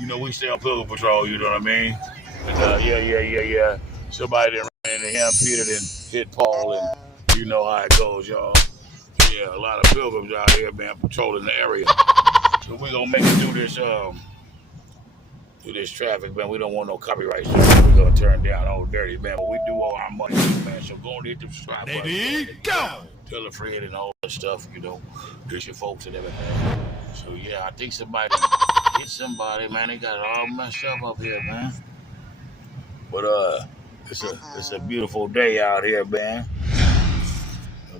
You know, we stay on Pilgrim Patrol, you know what I mean? And yeah. Somebody done ran into him, Peter done hit Paul, and you know how it goes, y'all. Yeah, a lot of pilgrims out here, man, patrolling the area. So we gonna make it through this traffic, man. We don't want no copyright strike. We're gonna turn down Old Dirty, man. But we do owe our money, man. So go and hit the subscribe button. Lady, go! Tell a friend and all that stuff, you know. There's your folks and everything. So yeah, I think somebody hit somebody, man. They got it all messed up here, man. But it's a beautiful day out here, man.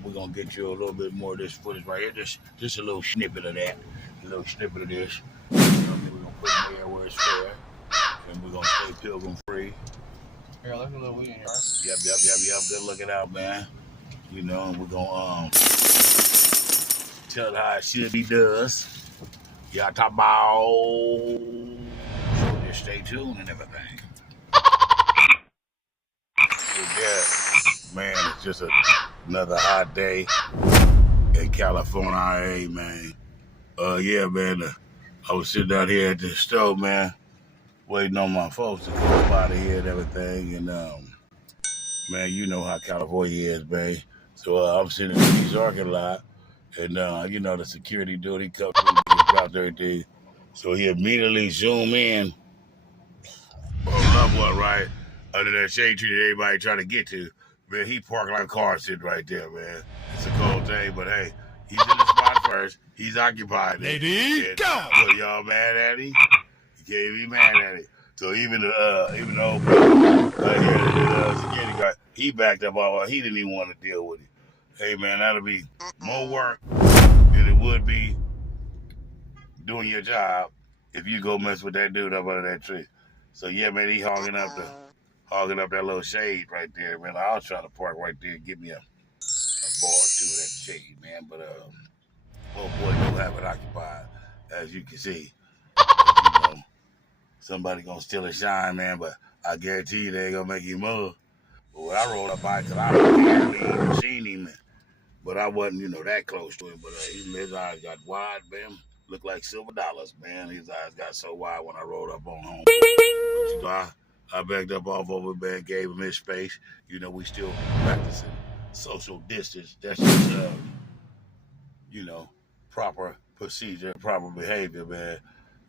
We're gonna get you a little bit more of this footage right here. Just a little snippet of that. A little snippet of this. You know what I mean? We're gonna put it there where it's fair. And we're gonna stay pilgrim free. Here, look at a little weed in here. Yep. Good looking out, man. You know, and we're gonna tell how it should be does. Y'all talk about, so just stay tuned and everything. Yeah, man, it's just another hot day in California, man. Yeah, man. I was sitting out here at the stove, man, waiting on my folks to come up out of here and everything. And man, you know how California is, man. So I'm sitting in the parking lot, and you know the security dude, he comes in and drops everything. So he immediately zoom in on loved one, right, under that shade tree that everybody trying to get to. Man, he parked like a car sitting right there, man. It's a cold day, but hey, he's in the spot first. He's occupied. Lady, go! So y'all mad at him? You can't be mad at it. So even the old right here, the security guard, he backed up all. He didn't even want to deal with it. Hey man, that'll be more work than it would be doing your job if you go mess with that dude up under that tree. So yeah, man, he hogging up that little shade right there, man. I was trying to park right there and give me a bar or two of that shade, man. But oh boy, do have it occupied, as you can see. You know, somebody gonna steal his shine, man. But I guarantee you they ain't gonna make him move. But when I rolled up by, cause I barely even seen him, but I wasn't, you know, that close to him. But his eyes got wide, man. Looked like silver dollars, man. His eyes got so wide when I rolled up on home. But, you know, I backed up off over, man, gave him his space. You know, we still practicing social distance. That's just, you know, proper procedure, proper behavior, man.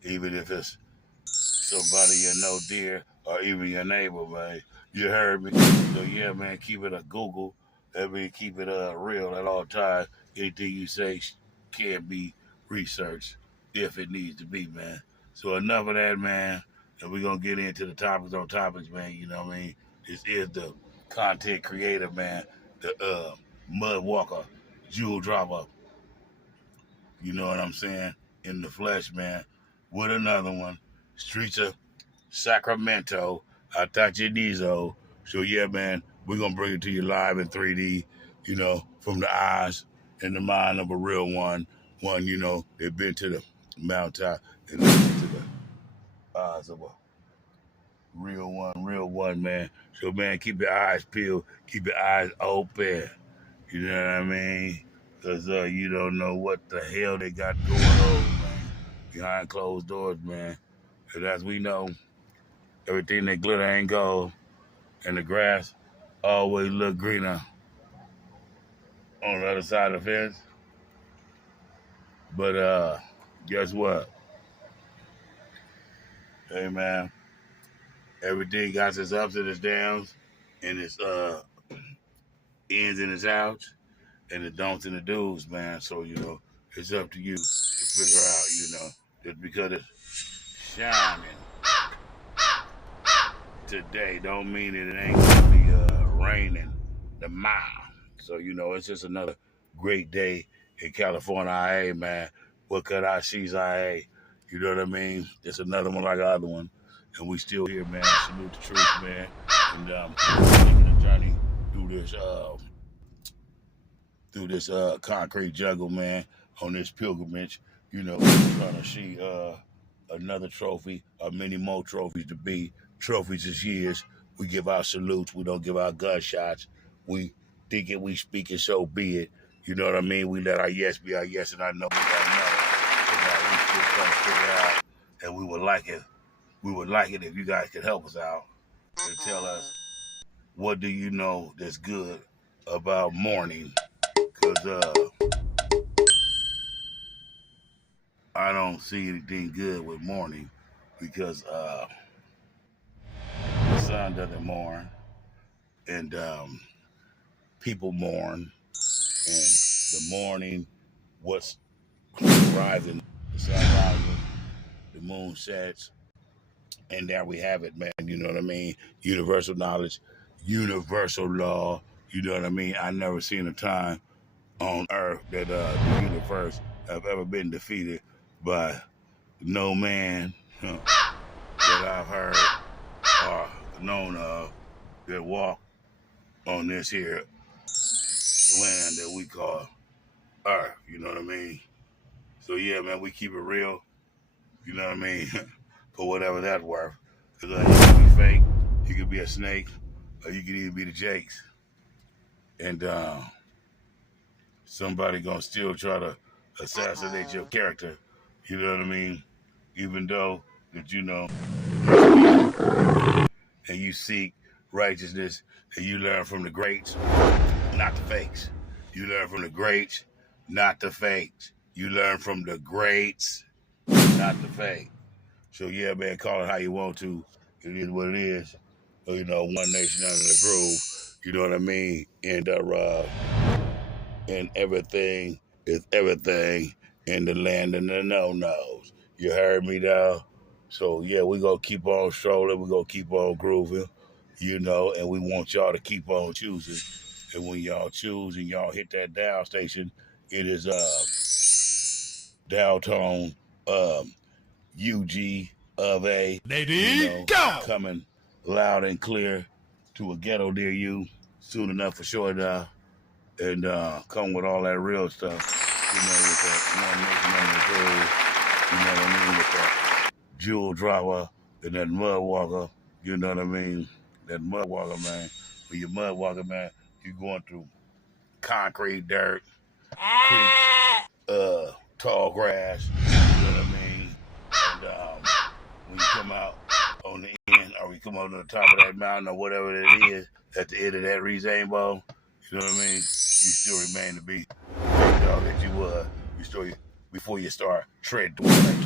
Even if it's somebody you know dear or even your neighbor, man. You heard me. So, yeah, man, keep it a Google. I mean, keep it real at all times. Anything you say can be researched if it needs to be, man. So enough of that, man. And we're going to get into the topics on topics, man. You know what I mean? This is the content creator, man. The mud walker, jewel dropper. You know what I'm saying? In the flesh, man. With another one. Streets of Sacramento. Atachidizo. So, yeah, man, we're going to bring it to you live in 3D, you know, from the eyes and the mind of a real one. One, you know, they've been to the mountaintop and listened to the eyes of a real one, man. So, man, keep your eyes peeled. Keep your eyes open. You know what I mean? Because you don't know what the hell they got going on, man. Behind closed doors, man. And as we know, everything that glitter ain't gold. And the grass always look greener on the other side of the fence. But guess what? Hey man, everything got its ups and its downs, and its ins and its outs, and the don'ts and the do's, man. So you know, it's up to you to figure out. You know, just because it's shining today don't mean that it ain't gonna be raining tomorrow. So you know, it's just another great day in California, IA, man. What could I see, IA? You know what I mean? It's another one like the other one, and we still here, man. Salute the truth, man. And taking a journey through this concrete jungle, man. On this pilgrimage, you know, trying to see another trophy, or many more trophies to be. Trophies is years. We give our salutes. We don't give our gunshots. We think it, we speak it, so be it. You know what I mean? We let our yes be our yes, and I know we got no. And we still trying to figure out, and we would like it we would like it if you guys could help us out and tell us what do you know that's good about morning, because I don't see anything good with morning, because the sun doesn't mourn, and people mourn, and the morning, what's rising, the sun rises, the moon sets, and there we have it, man. You know what I mean? Universal knowledge, universal law. You know what I mean? I never seen a time on Earth that the universe have ever been defeated by no man that I've heard or known of that walk on this here land that we call Earth. You know what I mean? So yeah, man, we keep it real. You know what I mean? For whatever that's worth. Because you can be fake, you could be a snake, or you could even be the Jakes. And somebody gonna still try to assassinate your character. You know what I mean? Even though that you know and you seek righteousness and you learn from the greats, not the fakes. You learn from the greats, not the fakes. You learn from the greats, not the fake. So yeah, man, call it how you want to. It is what it is. So, you know, one nation under the groove. You know what I mean? And everything is everything in the land of the no-nos. You heard me now? So yeah, we gonna keep on strolling. We gonna keep on grooving. You know, and we want y'all to keep on choosing. And when y'all choose and y'all hit that dial station, it is downtown UG of A, Lady, go! coming loud and clear to a ghetto near you soon enough for sure now, and come with all that real stuff, with that one nation under the groove, what I mean, with that jewel dropper and that mud walker, you know what I mean, that mud walker, man. When you're mud walker, man, you're going through concrete, dirt, creeks, tall grass, you know what I mean, and when you come out on the end, or we come up to the top of that mountain, or whatever it is, at the end of that rainbow, you know what I mean? You still remain to be the big dog that you were. Before you start treading towards that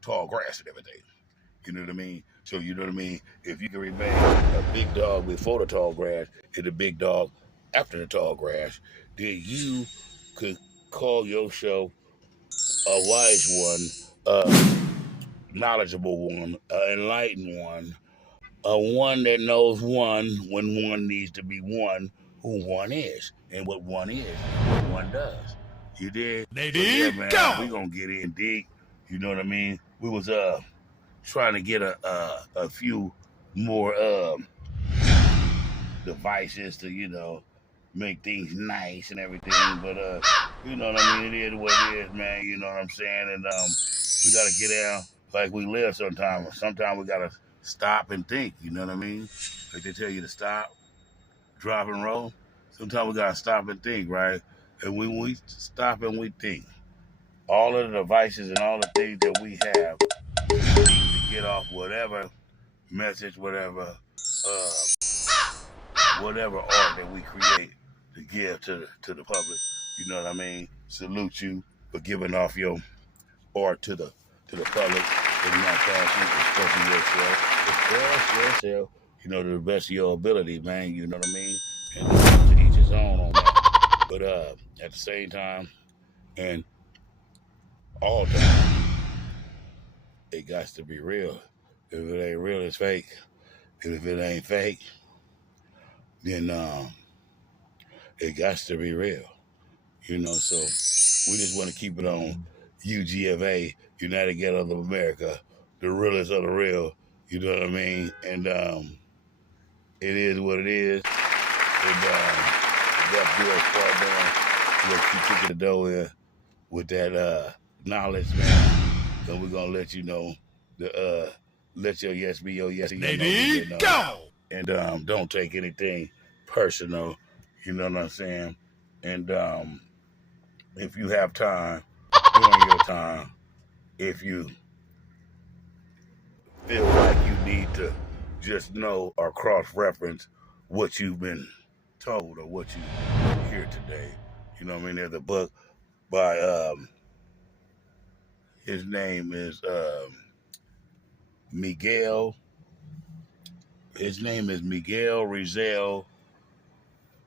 tall grass and everything. You know what I mean? So you know what I mean? If you can remain a big dog before the tall grass and a big dog after the tall grass, then you could call your show a wise one, knowledgeable one, enlightened one, one that knows one when one needs to be one, who one is, and what one is, what one does. You did? Lady, so yeah, man, go! we gonna get in deep. You know what I mean? We was trying to get a few more devices to make things nice and everything, but you know what I mean? It is what it is, man. You know what I'm saying? And we gotta get down like we live sometimes. Sometimes we gotta stop and think. You know what I mean? Like they tell you to stop, drop, and roll. Sometimes we gotta stop and think, right? And when we stop and we think, all of the devices and all the things that we have to get off whatever message, whatever art that we create to give to the public. You know what I mean? Salute you for giving off your art to the public in that fashion, express yourself, to the best of your ability, man. You know what I mean? And to each his own on that. But at the same time, and all time, it got to be real. If it ain't real, it's fake. And if it ain't fake, then it got to be real. So we just want to keep it on UGFA, United Ghettos of America, the realest of the real. You know what I mean? And it is what it is. And that Bill's part down. We'll keep kicking the door in with that knowledge, man. And we're gonna let you know let your yes be your yes. Lady, go! And don't take anything personal. You know what I'm saying? And if you have time during your time, if you feel like you need to just know or cross-reference what you've been told or what you hear today. You know what I mean? There's a book by his name is Miguel. His name is Miguel Rizal.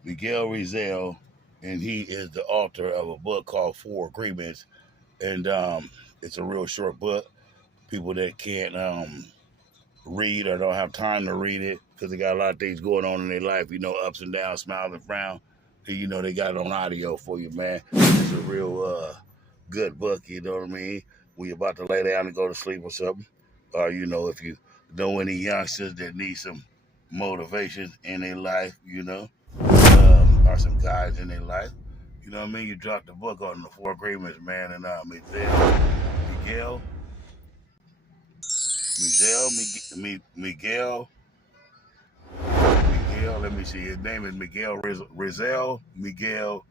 Miguel Rizal, and he is the author of a book called Four Agreements, and it's a real short book. People that can't read or don't have time to read it because they got a lot of things going on in their life, ups and downs, smiles and frowns. They got it on audio for you, man. It's a real good book, you know what I mean? When you're about to lay down and go to sleep or something. Or, if you know any youngsters that need some motivation in their life, or some guys in their life, you know what I mean? You drop the book on the Four Agreements, man, and Miguel, Miguel, let me see. His name is Miguel Rizal. Miguel.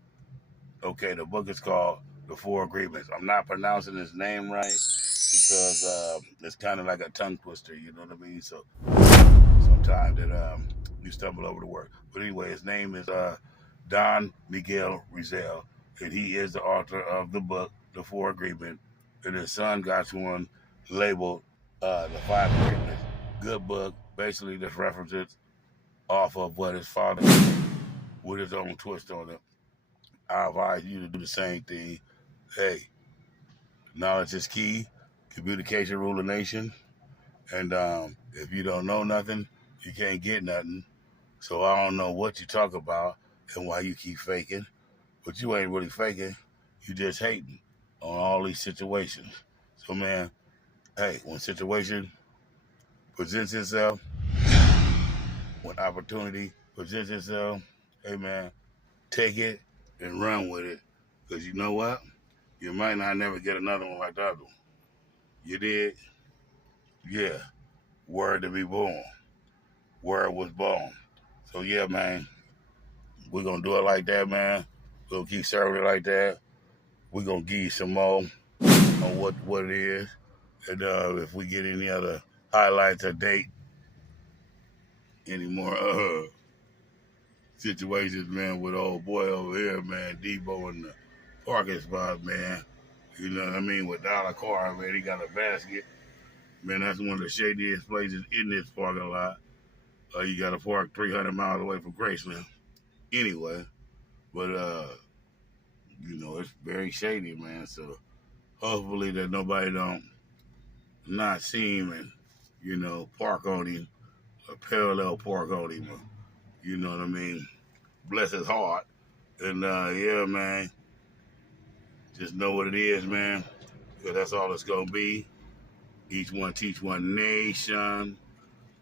Okay, the book is called The Four Agreements. I'm not pronouncing his name right because it's kind of like a tongue twister. You know what I mean? So sometimes that you stumble over the word. But anyway, his name is Don Miguel Rizal, and he is the author of the book The Four Agreements. And his son got one labeled The Five Agreements. Good book. Basically, just references off of what his father did with his own twist on it. I advise you to do the same thing. Hey, knowledge is key. Communication rule the nation. And if you don't know nothing, you can't get nothing. So I don't know what you talk about and why you keep faking. But you ain't really faking. You just hating on all these situations. So man, hey, when situation presents itself, when opportunity presents itself, hey man, take it and run with it. Because you know what? You might not never get another one like the other one. You did? Yeah. Word to be born. Word was born. So yeah, man, we're gonna do it like that, man. We're gonna keep serving it like that. We're gonna give you some more on what it is. And if we get any other highlights or date, any more situations, man, with old boy over here, man, Debo in the parking spot, man. You know what I mean? With Dollar Car, man, he got a basket. Man, that's one of the shadiest places in this parking lot. You got to park 300 miles away from Graceland. Anyway, but, it's very shady, man. So hopefully that nobody don't not see him and, park on him, or parallel park on him. Or, you know what I mean? Bless his heart. And, yeah, man, just know what it is, man. Because that's all it's going to be. Each one teach one nation.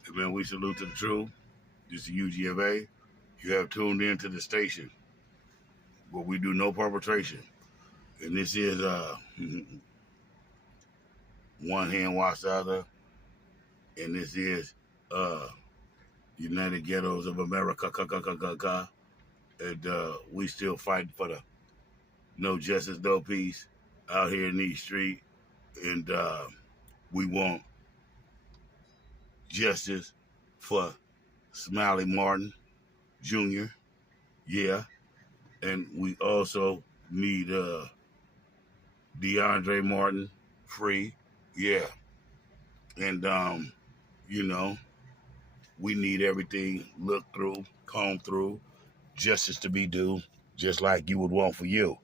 And, man, we salute to the truth. This is UG of A. You have tuned in to the station where we do no perpetration. And this is one hand wash the other. And this is United Ghettos of America. And we still fighting for the no justice, no peace out here in these streets. And we want justice for Smiley Martin Jr. Yeah. And we also need DeAndre Martin free. Yeah. And, we need everything looked through, combed through, justice to be due, just like you would want for you.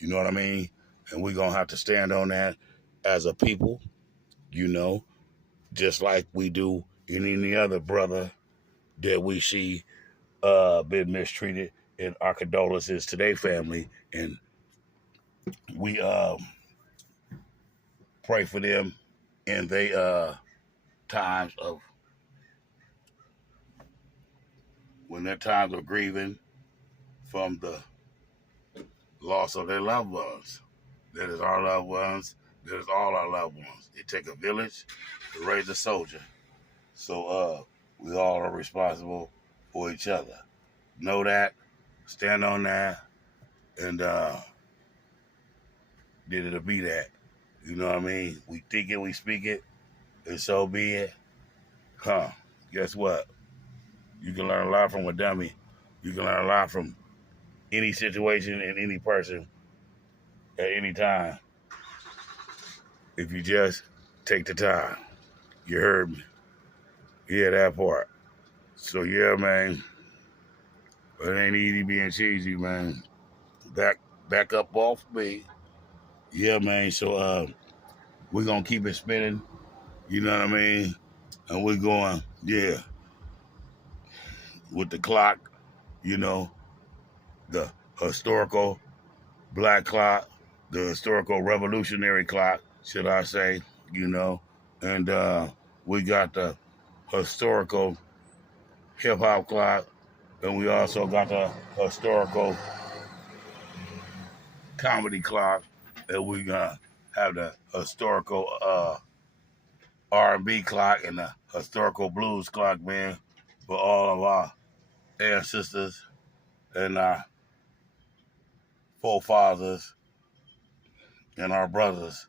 You know what I mean? And we're going to have to stand on that as a people, just like we do in any other brother that we see been mistreated. And our condolences to their family. And we pray for them in their times of when their times of grieving from the loss of their loved ones. That is our loved ones. That is all our loved ones. It takes a village to raise a soldier. So we all are responsible for each other. Know that, stand on that, and did it to be that. You know what I mean? We think it, we speak it, and so be it. Guess what? You can learn a lot from a dummy. You can learn a lot from any situation and any person at any time if you just take the time. You heard me. Yeah, that part. So yeah, man. It ain't easy being cheesy, man. Back up off me. Yeah, man. So we're gonna keep it spinning. You know what I mean? And we're going, yeah, with the clock, you know, the historical black clock, the historical revolutionary clock, should I say, you know, and we got the historical hip hop clock, and we also got the historical comedy clock, and we gonna have the historical R&B clock and the historical blues clock, man, for all of our ancestors and our forefathers and our brothers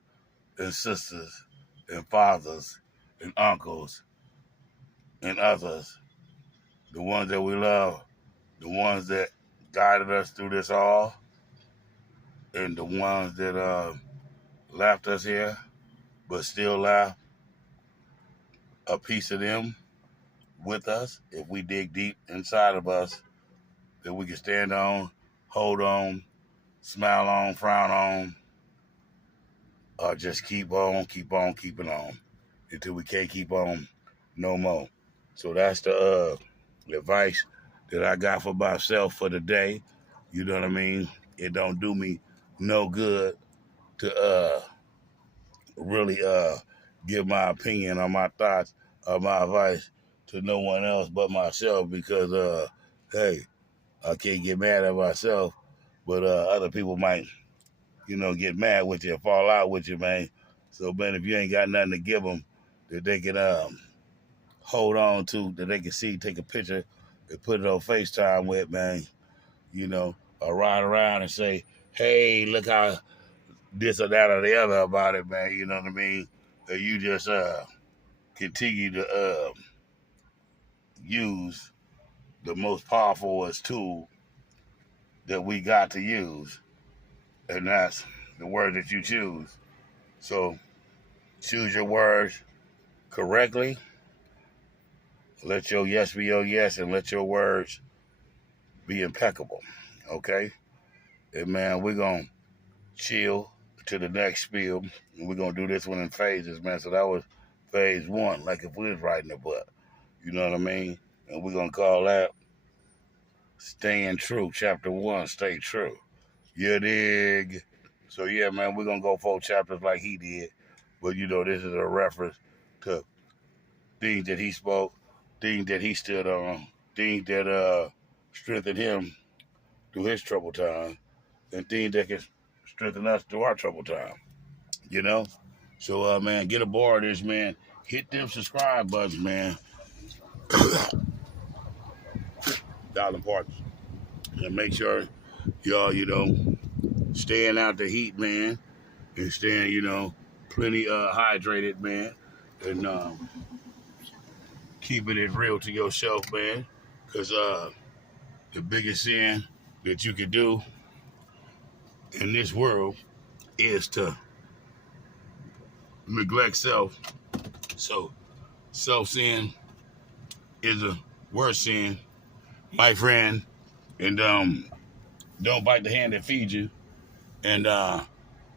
and sisters and fathers and uncles and others, the ones that we love, the ones that guided us through this all, and the ones that left us here, but still left a piece of them with us. If we dig deep inside of us, that we can stand on, hold on, smile on, frown on, or just keep on keeping on until we can't keep on no more. So that's the advice that I got for myself for the day. You know what I mean? It don't do me no good to really give my opinion or my thoughts or my advice to no one else but myself because hey, I can't get mad at myself, but other people might, you know, get mad with you, fall out with you, man. So, man, if you ain't got nothing to give them that they can hold on to, that they can see, take a picture, and put it on FaceTime with, man, you know, or ride around and say, hey, look how this or that or the other about it, man, you know what I mean? Or you just continue to use the most powerful tool that we got to use, and that's the word that you choose. So choose your words correctly. Let your yes be your yes, and let your words be impeccable. Okay? And man, we're going to chill to the next spiel. And we're going to do this one in phases, man. So that was phase one, like if we was writing a book. You know what I mean? And we're going to call that Staying True. Chapter 1, Stay True. You dig? So yeah, man, we're going to go 4 chapters like he did. But you know, this is a reference to things that he spoke, things that he stood on, things that strengthened him through his troubled time, and things that can strengthen us through our troubled time. You know? So man, get aboard this, man. Hit them subscribe buttons, man. Dollar parts. And make sure y'all, you know, staying out the heat, man. And staying, you know, plenty hydrated, man. And keeping it real to yourself, man. Because the biggest sin that you can do in this world is to neglect self. So self-sin is a worse sin, my friend. And don't bite the hand that feeds you. And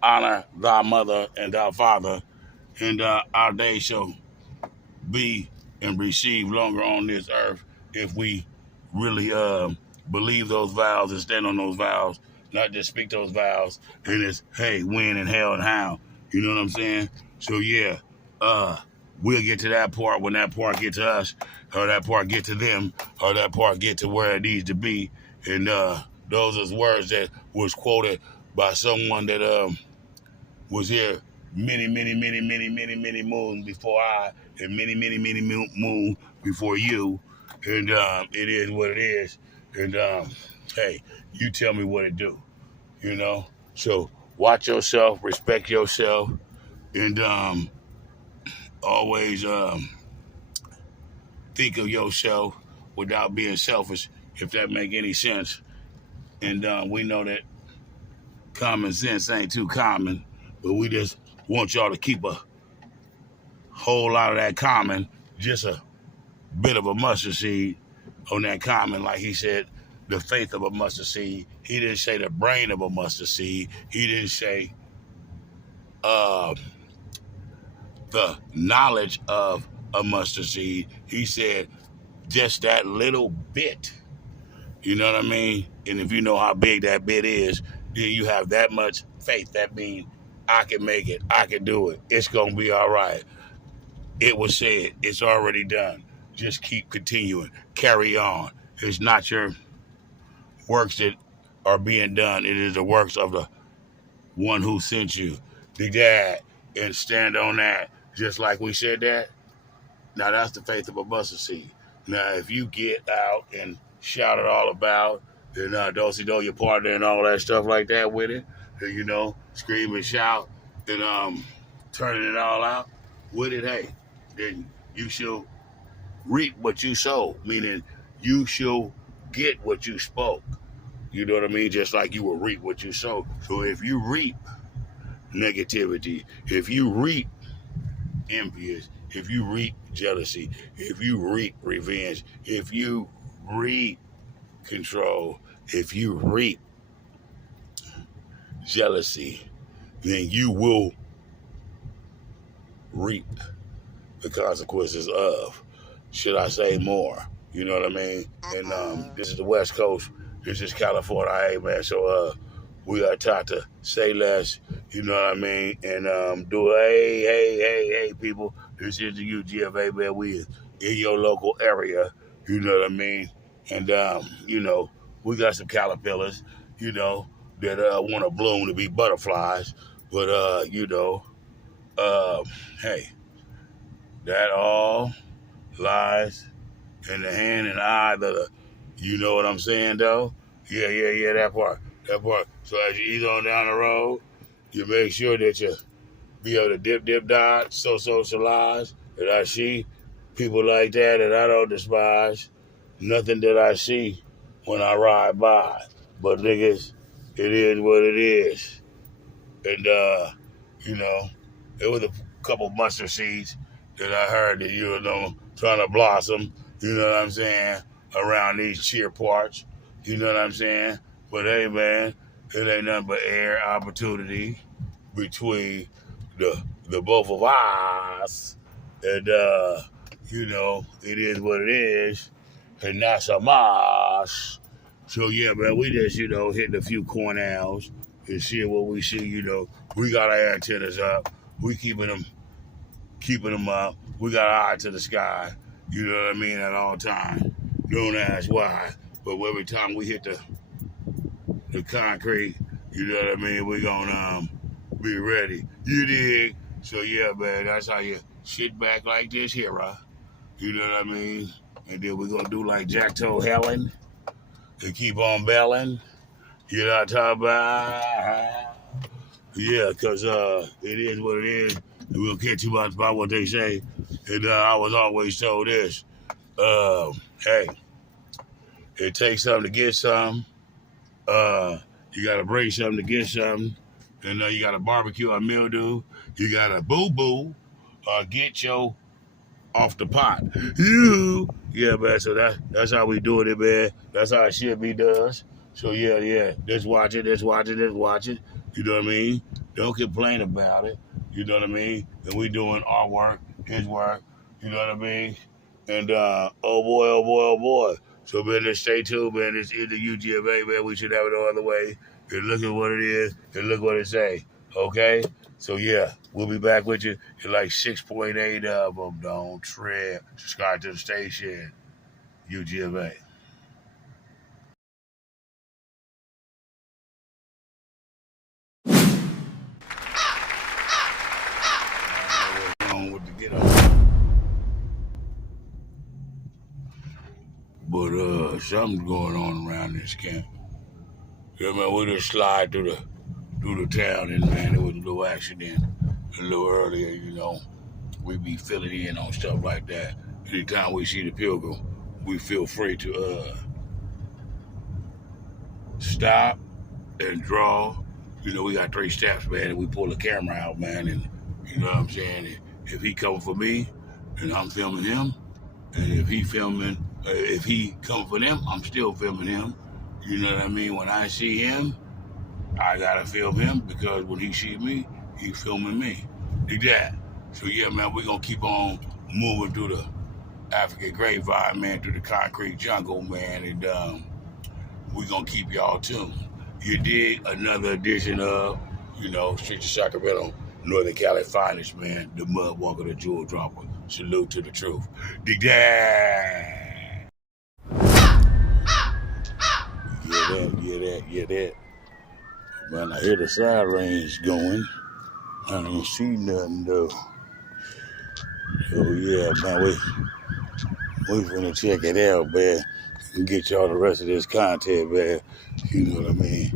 honor thy mother and thy father. And our days shall be and receive longer on this earth if we really believe those vows and stand on those vows, not just speak those vows and it's, hey, when and hell and how. You know what I'm saying? So yeah, we'll get to that part when that part get to us, or that part get to them, or that part get to where it needs to be. And those are words that was quoted by someone that was here many moons before I, and many moons before you. And it is what it is. And hey, you tell me what to do, you know? So watch yourself, respect yourself, and always think of yourself without being selfish, if that make any sense. And we know that common sense ain't too common, but we just want y'all to keep a whole lot of that common, just a bit of a mustard seed on that common. Like he said, the faith of a mustard seed. He didn't say the brain of a mustard seed. He didn't say the knowledge of a mustard seed. He said just that little bit. You know what I mean? And if you know how big that bit is, then you have that much faith. That means I can make it. I can do it. It's going to be all right. It was said. It's already done. Just keep continuing. Carry on. It's not your works that are being done. It is the works of the one who sent you. Do that and stand on that. Just like we said that. Now that's the faith of a mustard seed. Now if you get out and shout it all about, and do your partner and all that stuff like that with it, and, you know, scream and shout and turning it all out with it, hey, then you shall reap what you sow, meaning you shall get what you spoke. You know what I mean? Just like you will reap what you sow. So if you reap negativity, if you reap envious, if you reap jealousy, if you reap revenge, if you reap control, if you reap jealousy, then you will reap the consequences of, should I say, more. You know what I mean? And this is the West Coast. This is California. Hey, man. So we are taught to say less. You know what I mean? And do hey, people. This is the UGFA, man. We is in your local area. You know what I mean? And you know, we got some caterpillars, you know, that want to bloom to be butterflies. But you know, hey, that all lies in the hand and eye of the, you know what I'm saying, though? Yeah, that part. So as you ease on down the road, you make sure that you be able to dip, dodge, socialize. That I see people like that I don't despise. Nothing that I see when I ride by. But niggas, it is what it is. And, you know, it was a couple mustard seeds that I heard that, you know, trying to blossom, you know what I'm saying, around these cheer parts, you know what I'm saying? But hey, man, it ain't nothing but air opportunity between the both of us. And, you know, it is what it is. And that's a mosh. So, yeah, man, we just, you know, hitting a few corners and seeing what we see, you know. We got our antennas up. We keeping them up. We got our eye to the sky, you know what I mean, at all times. Don't ask why. But every time we hit the concrete, you know what I mean, we gonna be ready. You dig? So, yeah, man, that's how you sit back like this here, huh? You know what I mean? And then we're going to do like Jack told Helen and keep on belling. You know what I'm talking about? Yeah, because it is what it is. And we don't care too much about what they say. And I was always told this. Hey, it takes something to get something. You got to bring something to get something. And you got to barbecue a mildew. You got to boo-boo get your off the pot. Yeah, man. So that's how we doing it, man. That's how it should be done. So yeah. Just watch it. You know what I mean? Don't complain about it. You know what I mean? And we doing our work, his work. You know what I mean? And oh boy. So man, just stay tuned, man. It's in the UGFA, man. We should have it no other way. And look at what it is. And look what it say. Okay? So yeah, we'll be back with you in like 6.8 of them. Don't trip. Subscribe to the station. UGFA. But something's going on around this camp. Yeah, man, we just slide through the town, and man, there was a little accident a little earlier. You know, we be filling in on stuff like that. anytime we see the pilgrim, we feel free to stop and draw. You know, we got 3 steps, man, and we pull the camera out, man, and you know what I'm saying? If he coming for me, and I'm filming him, and if he coming for them, I'm still filming him. You know what I mean? When I see him, I gotta film him because when he see me, he filming me. Like that. So yeah, man, we're gonna keep on moving through the African grapevine, man, through the concrete jungle, man, and we're gonna keep y'all tuned. You dig? Another edition of, you know, Streets of Sacramento, Northern Cali finest, man, the mud walker, the jewel dropper. Salute to the truth. Dig that. Yeah, that. Man, I hear the sirens going. I don't see nothing though. So yeah, man, we finna check it out, man, and get y'all the rest of this content, man. You know what I mean?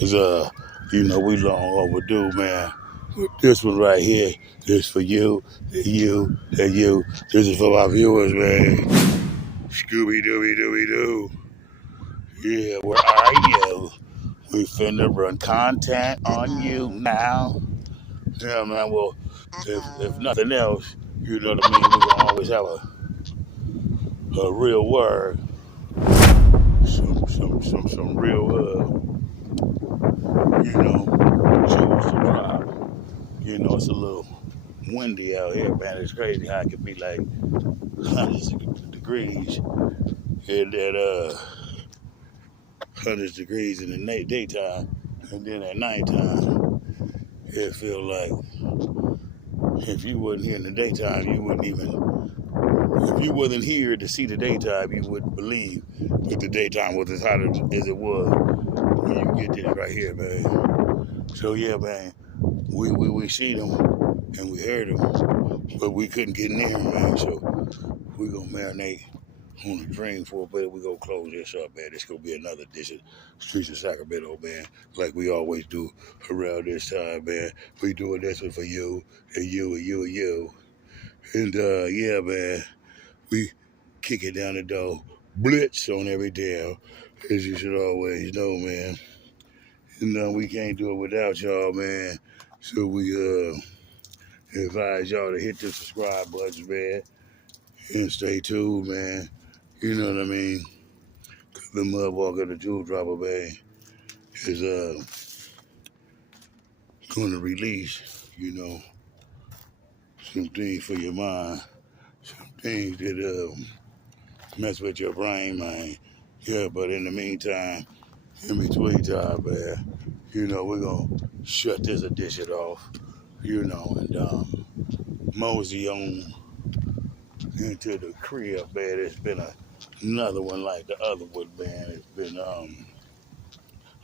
Cause you know, we long overdue, man. This one right here, this for you, and you, and you. This is for my viewers, man. Scooby Dooby Dooby Doo. Yeah, where are you? We finna run content on you now. Yeah, man. Well, if nothing else, you know what I mean. We gonna always have a real word, some real you know, jewels to drop. You know, it's a little windy out here, man. It's crazy how it can be like hundreds of degrees, and then hundreds of degrees in the daytime, and then at nighttime, it feel like if you wasn't here in the daytime, you wouldn't even. If you wasn't here to see the daytime, you wouldn't believe that the daytime was as hot as it was when you get this right here, man. So yeah, man, we seen them and we heard them, but we couldn't get near them, man. So we gonna marinate on the dream for a bit. We gonna close this up, man. This gonna be another edition of Streets of Sacramento, man. Like we always do around this time, man. We doing this one for you and you and you and you. And yeah, man. We kick it down the door, blitz on every damn, as you should always know, man. And we can't do it without y'all, man. So we advise y'all to hit the subscribe button, man, and stay tuned, man. You know what I mean? 'Cause the motherfucker, the jewel dropper, man, is going to release, you know, some things for your mind, some things that mess with your brain, man. Yeah, but in the meantime, in between time, man, you know, we're going to shut this edition off, you know, and mosey on into the crib, man. It's been another one like the other one, man. It's been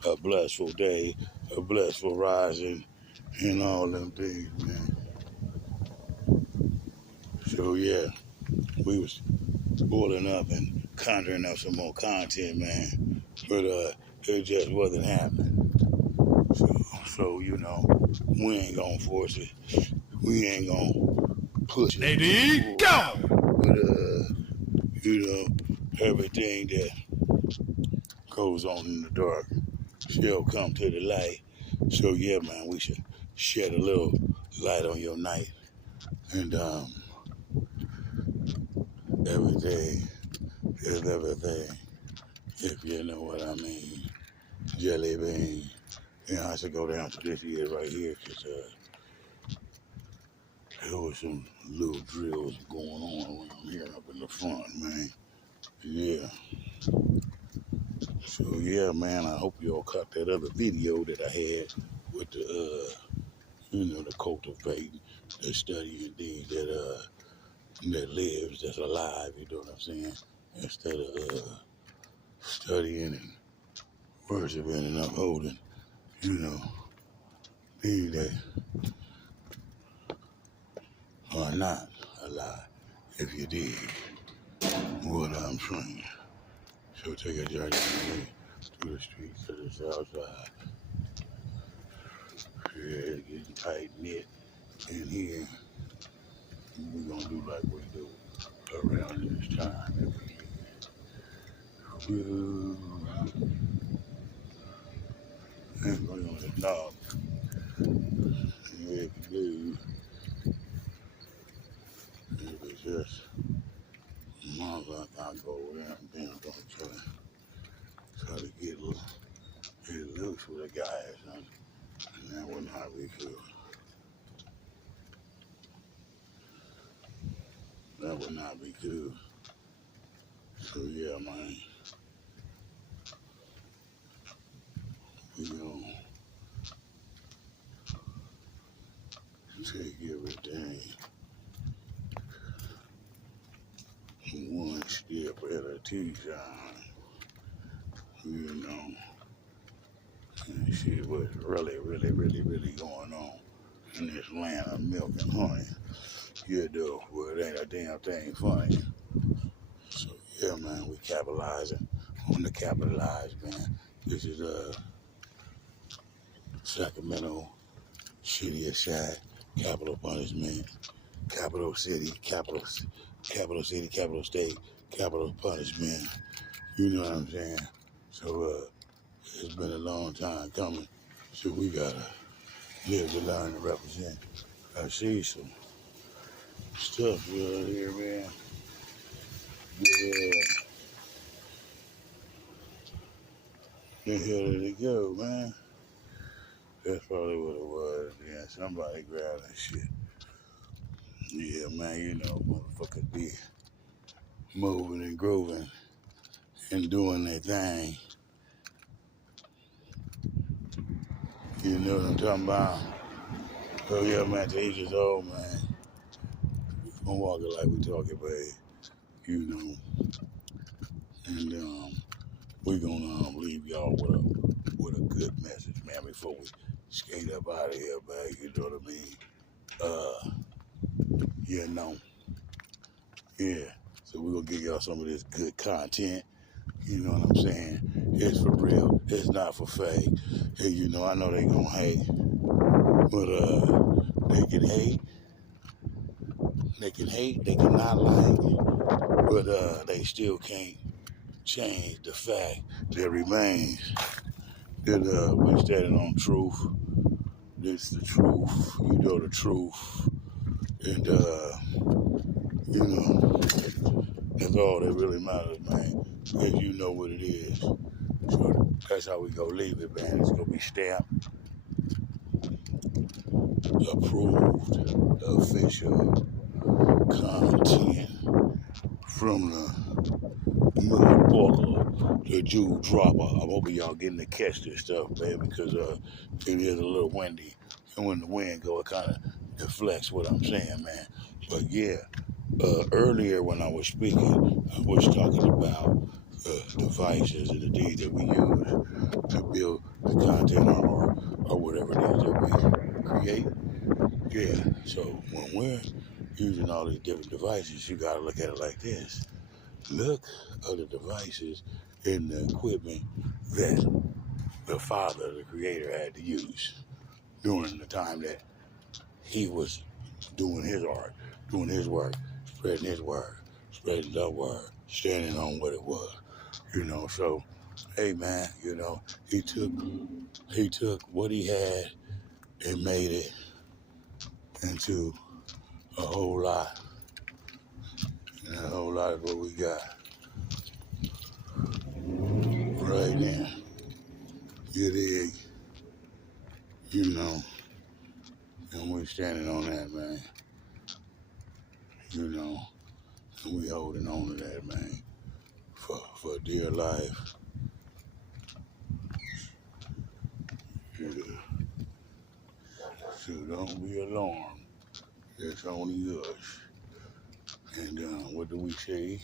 a blissful day, a blissful rising, and all them things, man. So, yeah, we was pulling up and conjuring up some more content, man, but it just wasn't happening. So, you know, we ain't gonna force it. We ain't gonna push it. Lady, go! But, you know, everything that goes on in the dark shall come to the light. So, yeah, man, we should shed a little light on your night. And everything is everything, if you know what I mean. Jelly bean. You know, I should go down to this here right here because there was some little drills going on around here up in the front, man. Yeah. So yeah, man, I hope y'all caught that other video that I had with the you know, the cultivating, the studying things that lives, that's alive, you know what I'm saying? Instead of studying and worshiping and upholding, you know, things that are not alive, if you dig what I'm saying. So take a journey with me through the streets of the south side. Yeah, it's getting tight knit in here. We're gonna do like we do. around this time every year. Ooh, and we're gonna knob. If you do, if it's just more like I go over there and then I'm gonna try to get loose with the guys, and that would not be good. That would not be good. So yeah, man, we gonna take everything one step at a time, you know, and see what's really going on in this land of milk and honey. You know, well, it ain't a damn thing funny. So yeah, man, we capitalizing on the capitalized, man. This is Sacramento City aside, capital punishment, capital city, capital city, capital state, capital punishment. You know what I'm saying? So it's been a long time coming. So we gotta live to learn to represent. I see some stuff out here, man. Yeah, the hell did it go, man? That's probably what it was. Yeah, somebody grabbed that shit. Yeah, man, you know, motherfuckers be moving and grooving and doing their thing. You know what I'm talking about? So yeah, man, to each his own, man. Don't walk it like we talking, babe. You know. And we gonna leave y'all with a good message, man, before we skate up out of here, man. You know what I mean? You know. Yeah. So we're gonna give y'all some of this good content. You know what I'm saying? It's for real. It's not for fake. Hey, you know, I know they gonna hate, but they can hate. They can hate. They can not like, but they still can't change the fact that remains that we're standing on truth. It's the truth. You know the truth, and you know that's all that really matters, man. If you know what it is. So that's how we gonna leave it, man. It's gonna be stamped, approved, official content from the motherfucker, the Jew dropper. I'm hoping y'all getting to catch this stuff, man, because it is a little windy, and when the wind go, it kind of deflects what I'm saying, man. But yeah, earlier when I was speaking, I was talking about devices and the things that we use to build the content or whatever it is that we create. Yeah, so when we're using all these different devices, you gotta look at it like this. Look at the devices and the equipment that the Father, the Creator, had to use during the time that He was doing His art, doing His work, spreading His word, spreading the word, standing on what it was. You know, so hey man, you know, He took what He had and made it into a whole lot. And a whole lot of what we got right now. You dig? You know, and we're standing on that, man. You know, and we holding on to that, man, for dear life. Yeah. So don't be alarmed. It's only us. And what do we say?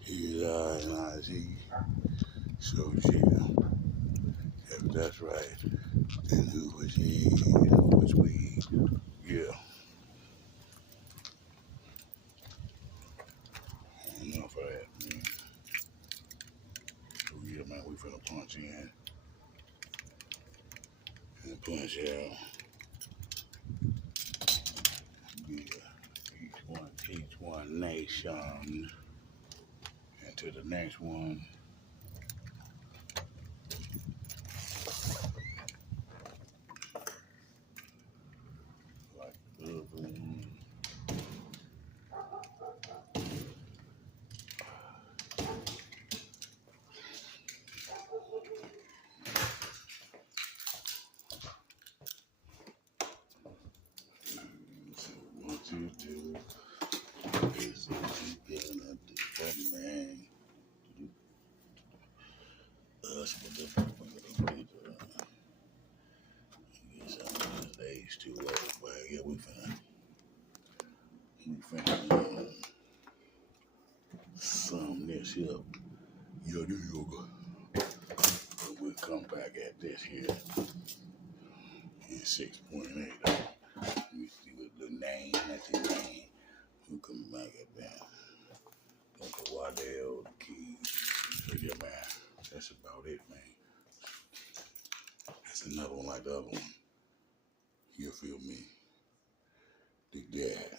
He is I and I is he. So yeah, if that's right, then who is he and who is we? Yeah. Enough of that, man. So yeah, man, we finna punch in and punch out. Yeah. Each one nation. nation. And to the next one. Like the other one. So what you do is what you gonna do for me. Us with the get some of this age too old, but yeah, we finna sum this here. Yo, do yoga. And we'll come back at this here in 6.8. You see what the name, that's the name. We'll come back at that. Uncle Waddell, the key. So yeah, man, that's about it, man. That's another one like the other one. You feel me? Dig that.